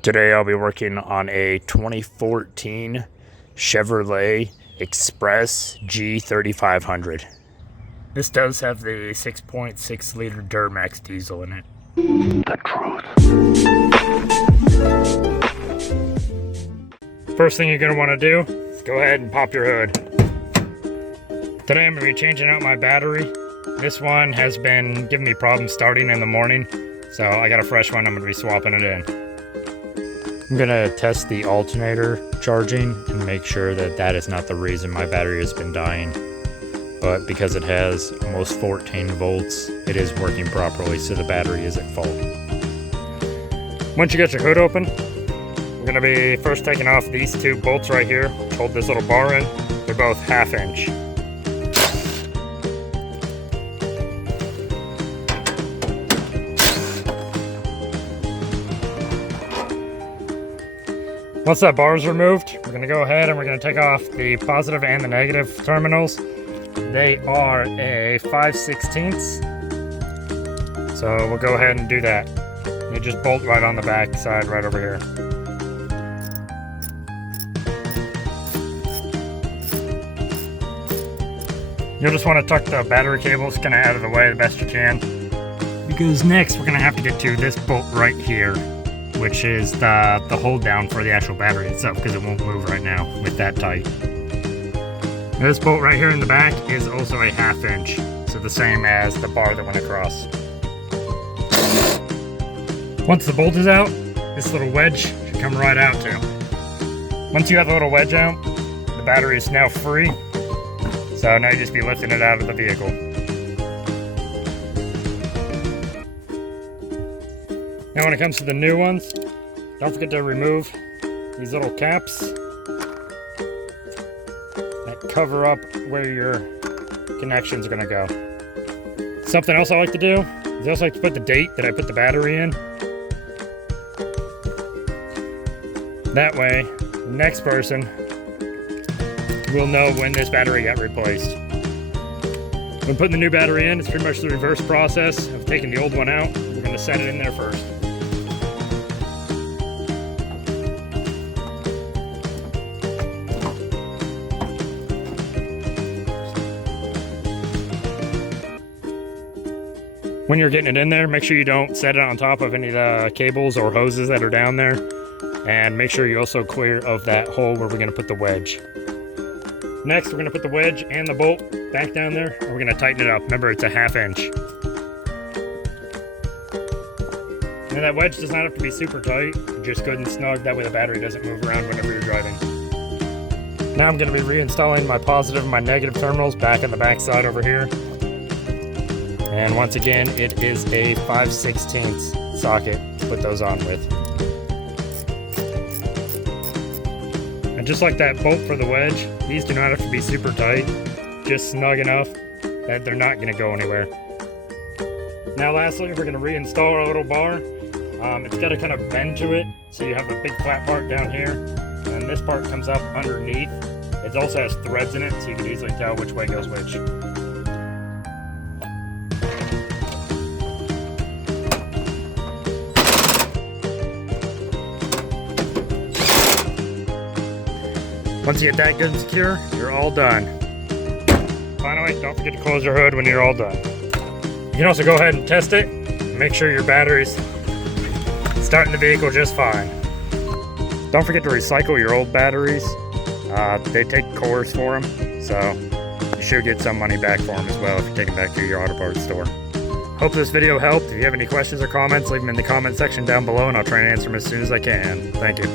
Today I'll be working on a 2014 Chevrolet Express G3500. This does have the 6.6 liter Duramax diesel in it. The truth. First thing you're going to want to do is go ahead and pop your hood. Today I'm going to be changing out my battery. This one has been giving me problems starting in the morning, so I got a fresh one. I'm going to be swapping it in. I'm going to test the alternator charging and make sure that that is not the reason my battery has been dying. But because it has almost 14 volts, it is working properly, so the battery is at fault. Once you get your hood open, we're going to be first taking off these two bolts right here, which hold this little bar in. They're both 1/2 inch. Once that bar is removed, we're going to go ahead and we're going to take off the positive and the negative terminals. They are a 5/16. So we'll go ahead and do that. They just bolt right on the back side right over here. You'll just want to tuck the battery cables kind of out of the way the best you can. Because next we're going to have to get to this bolt right here, which is the hold down for the actual battery itself, because it won't move right now with that tight. Now this bolt right here in the back is also a 1/2 inch, so the same as the bar that went across. Once the bolt is out, this little wedge should come right out too. Once you have the little wedge out, the battery is now free, so now you just be lifting it out of the vehicle. Now when it comes to the new ones, don't forget to remove these little caps that cover up where your connections are going to go. Something else I like to do is I also like to put the date that I put the battery in. That way, the next person will know when this battery got replaced. When putting the new battery in, it's pretty much the reverse process of taking the old one out. We're going to set it in there first. When you're getting it in there, make sure you don't set it on top of any of the cables or hoses that are down there. And make sure you also clear of that hole where we're going to put the wedge. Next, we're going to put the wedge and the bolt back down there, and we're going to tighten it up. Remember, it's a 1/2 inch. And that wedge does not have to be super tight, just good and snug. That way the battery doesn't move around whenever you're driving. Now I'm going to be reinstalling my positive and my negative terminals back on the back side over here. And once again, it is a 5/16 socket to put those on with. And just like that bolt for the wedge, these do not have to be super tight, just snug enough that they're not going to go anywhere. Now lastly, we're going to reinstall our little bar. It's got to kind of bend to it, so you have a big flat part down here, and this part comes up underneath. It also has threads in it, so you can easily tell which way goes which. Once you get that good and secure, you're all done. Finally, don't forget to close your hood when you're all done. You can also go ahead and test it and make sure your battery's starting the vehicle just fine. Don't forget to recycle your old batteries. They take cores for them, so you should get some money back for them as well if you take them back to your auto parts store. Hope this video helped. If you have any questions or comments, leave them in the comment section down below and I'll try and answer them as soon as I can. Thank you.